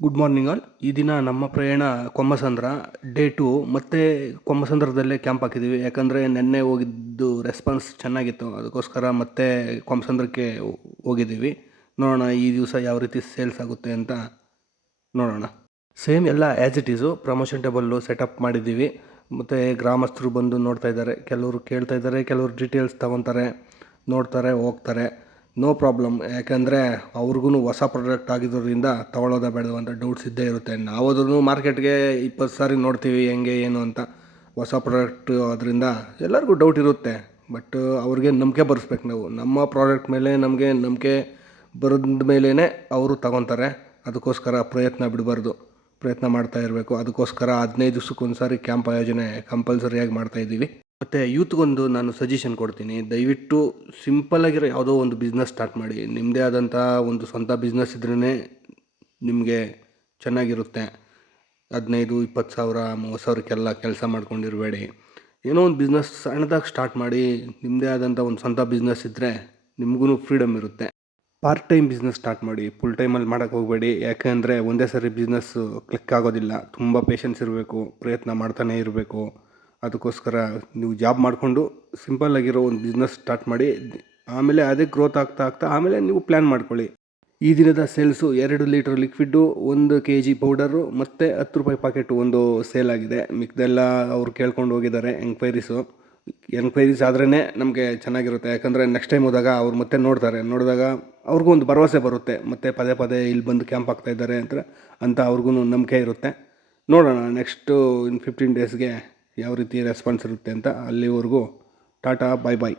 Good morning all. ಈ ದಿನ ನಮ್ಮ ಪ್ರಯಾಣ ಕೊಮ್ಮಸಂದ್ರ ಡೇ 2. ಮತ್ತೆ ಕೊಮ್ಮಸಂದ್ರದಲ್ಲೇ ಕ್ಯಾಂಪ್ ಹಾಕಿದ್ದೀವಿ. ಯಾಕಂದರೆ ನೆನ್ನೆ ಹೋಗಿದ್ದು ರೆಸ್ಪಾನ್ಸ್ ಚೆನ್ನಾಗಿತ್ತು, ಅದಕ್ಕೋಸ್ಕರ ಮತ್ತೆ ಕೊಮ್ಮಸಂದ್ರಕ್ಕೆ ಹೋಗಿದ್ದೀವಿ. ನೋಡೋಣ ಈ ದಿವಸ ಯಾವ ರೀತಿ ಸೇಲ್ಸ್ ಆಗುತ್ತೆ ಅಂತ ನೋಡೋಣ. ಸೇಮ್ ಎಲ್ಲ as it Yesu promotion table setup ಮಾಡಿದ್ದೀವಿ. ಮತ್ತು ಗ್ರಾಮಸ್ಥರು ಬಂದು ನೋಡ್ತಾ ಇದ್ದಾರೆ, ಕೆಲವರು ಕೇಳ್ತಾ ಇದ್ದಾರೆ, ಕೆಲವರು ಡೀಟೇಲ್ಸ್ ತೊಗೊತಾರೆ, ನೋಡ್ತಾರೆ, ಹೋಗ್ತಾರೆ. No problem. ಯಾಕಂದರೆ ಅವ್ರಿಗೂ ಹೊಸ ಪ್ರಾಡಕ್ಟ್ ಆಗಿದ್ದರಿಂದ ತೊಗೊಳ್ಳೋದ ಬೇಡವ ಅಂತ ಡೌಟ್ಸ್ ಇದ್ದೇ ಇರುತ್ತೆ. ನಾವಾದ್ರೂ ಮಾರ್ಕೆಟ್ಗೆ 20 ಸಾರಿ ನೋಡ್ತೀವಿ ಹೆಂಗೆ ಏನು ಅಂತ. ಹೊಸ ಪ್ರಾಡಕ್ಟು ಅದರಿಂದ ಎಲ್ಲರಿಗೂ ಡೌಟ್ ಇರುತ್ತೆ. ಬಟ್ ಅವ್ರಿಗೆ ನಂಬಿಕೆ ಬರೆಸ್ಬೇಕು ನಾವು. ನಮ್ಮ ಪ್ರಾಡಕ್ಟ್ ಮೇಲೆ ನಮಗೆ ನಂಬಿಕೆ ಬರೆದ ಮೇಲೇ ಅವರು ತಗೊತಾರೆ. ಅದಕ್ಕೋಸ್ಕರ ಪ್ರಯತ್ನ ಬಿಡಬಾರ್ದು, ಪ್ರಯತ್ನ ಮಾಡ್ತಾ ಇರಬೇಕು. ಅದಕ್ಕೋಸ್ಕರ 15 ದಿವ್ಸಕ್ಕೊಂದು ಸಾರಿ ಕ್ಯಾಂಪ್ ಆಯೋಜನೆ ಕಂಪಲ್ಸರಿಯಾಗಿ ಮಾಡ್ತಾಯಿದ್ದೀವಿ. ಮತ್ತು ಯೂತ್ಗೊಂದು ನಾನು ಸಜೆಷನ್ ಕೊಡ್ತೀನಿ, ದಯವಿಟ್ಟು ಸಿಂಪಲ್ಲಾಗಿರೋ ಯಾವುದೋ ಒಂದು ಬಿಸ್ನೆಸ್ ಸ್ಟಾರ್ಟ್ ಮಾಡಿ. ನಿಮ್ಮದೇ ಆದಂಥ ಒಂದು ಸ್ವಂತ ಬಿಸ್ನೆಸ್ ಇದ್ರೇ ನಿಮಗೆ ಚೆನ್ನಾಗಿರುತ್ತೆ. 15-20 ಸಾವಿರ 30 ಸಾವಿರಕ್ಕೆಲ್ಲ ಕೆಲಸ ಮಾಡ್ಕೊಂಡಿರಬೇಡಿ. ಏನೋ ಒಂದು ಬಿಸ್ನೆಸ್ ಸಣ್ಣದಾಗಿ ಸ್ಟಾರ್ಟ್ ಮಾಡಿ. ನಿಮ್ಮದೇ ಆದಂಥ ಒಂದು ಸ್ವಂತ ಬಿಸ್ನೆಸ್ ಇದ್ದರೆ ನಿಮಗೂ ಫ್ರೀಡಮ್ ಇರುತ್ತೆ. ಪಾರ್ಟ್ ಟೈಮ್ ಬಿಸ್ನೆಸ್ ಸ್ಟಾರ್ಟ್ ಮಾಡಿ, ಫುಲ್ ಟೈಮಲ್ಲಿ ಮಾಡೋಕ್ಕೆ ಹೋಗಬೇಡಿ. ಯಾಕೆಂದರೆ ಒಂದೇ ಸರಿ ಬಿಸ್ನೆಸ್ಸು ಕ್ಲಿಕ್ ಆಗೋದಿಲ್ಲ. ತುಂಬ ಪೇಷನ್ಸ್ ಇರಬೇಕು, ಪ್ರಯತ್ನ ಮಾಡ್ತಾನೇ ಇರಬೇಕು. ಅದಕ್ಕೋಸ್ಕರ ನೀವು ಜಾಬ್ ಮಾಡಿಕೊಂಡು ಸಿಂಪಲ್ಲಾಗಿರೋ ಒಂದು ಬಿಸ್ನೆಸ್ ಸ್ಟಾರ್ಟ್ ಮಾಡಿ. ಆಮೇಲೆ ಅದೇ ಗ್ರೋತ್ ಆಗ್ತಾ ಆಗ್ತಾ ಆಮೇಲೆ ನೀವು ಪ್ಲ್ಯಾನ್ ಮಾಡ್ಕೊಳ್ಳಿ. ಈ ದಿನದ sales 2 litre liquid, 1 kg powder ಮತ್ತು 10 ರೂಪಾಯಿ ಪಾಕೆಟು ಒಂದು ಸೇಲ್ ಆಗಿದೆ. ಮಿಕ್ದೆಲ್ಲ ಅವ್ರು ಕೇಳ್ಕೊಂಡು ಹೋಗಿದ್ದಾರೆ. ಎಂಕ್ವೈರೀಸ್ ಆದ್ರೇ ನಮಗೆ ಚೆನ್ನಾಗಿರುತ್ತೆ. ಯಾಕಂದರೆ ನೆಕ್ಸ್ಟ್ ಟೈಮ್ ಹೋದಾಗ ಅವ್ರು ಮತ್ತೆ ನೋಡಿದಾಗ ಅವ್ರಿಗೂ ಒಂದು ಭರವಸೆ ಬರುತ್ತೆ. ಮತ್ತೆ ಪದೇ ಪದೇ ಇಲ್ಲಿ ಬಂದು ಕ್ಯಾಂಪ್ ಆಗ್ತಾಯಿದ್ದಾರೆ ಅಂತ ಅವ್ರಿಗೂ ನಂಬಿಕೆ ಇರುತ್ತೆ. ನೋಡೋಣ ನೆಕ್ಸ್ಟು ಇನ್ನು 15 ಡೇಸ್ಗೆ ಯಾವ ರೀತಿ ರೆಸ್ಪಾನ್ಸ್ ಇರುತ್ತೆ ಅಂತ. ಅಲ್ಲಿವರೆಗೂ ಟಾಟಾ, ಬಾಯ್ ಬಾಯ್.